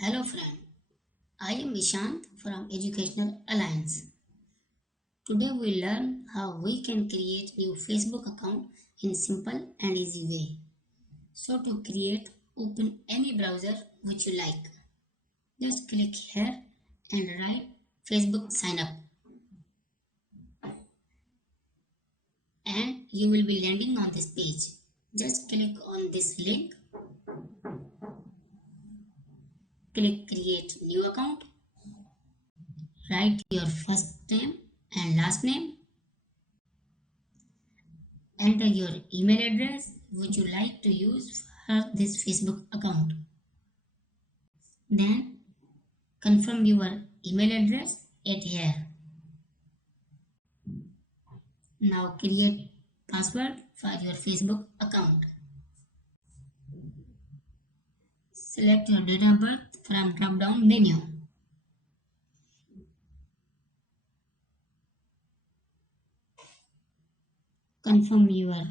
Hello friend, I am Ishant from Educational Alliance. Today we learn how we can create new Facebook account in simple and easy way. So to create, open any browser which you like. Just click here and write Facebook sign up and you will be landing on this page. Just click on this link, click create new account, write your first name and last name. Enter your email address which you like to use for this Facebook account. Then confirm your email address at here. Now create password for your Facebook account. Select your date of birth from drop down menu. Confirm your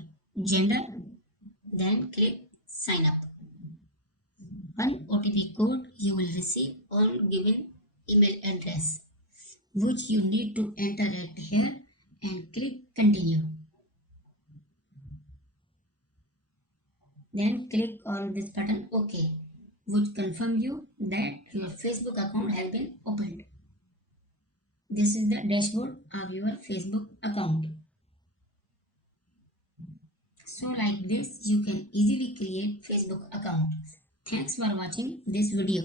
gender. Then click sign up. One OTP code you will receive on given email address which you need to enter it here and click continue. Then click on this button OK, which confirm you that your Facebook account has been opened. This is the dashboard of your Facebook account. So like this, you can easily create Facebook account. Thanks for watching this video.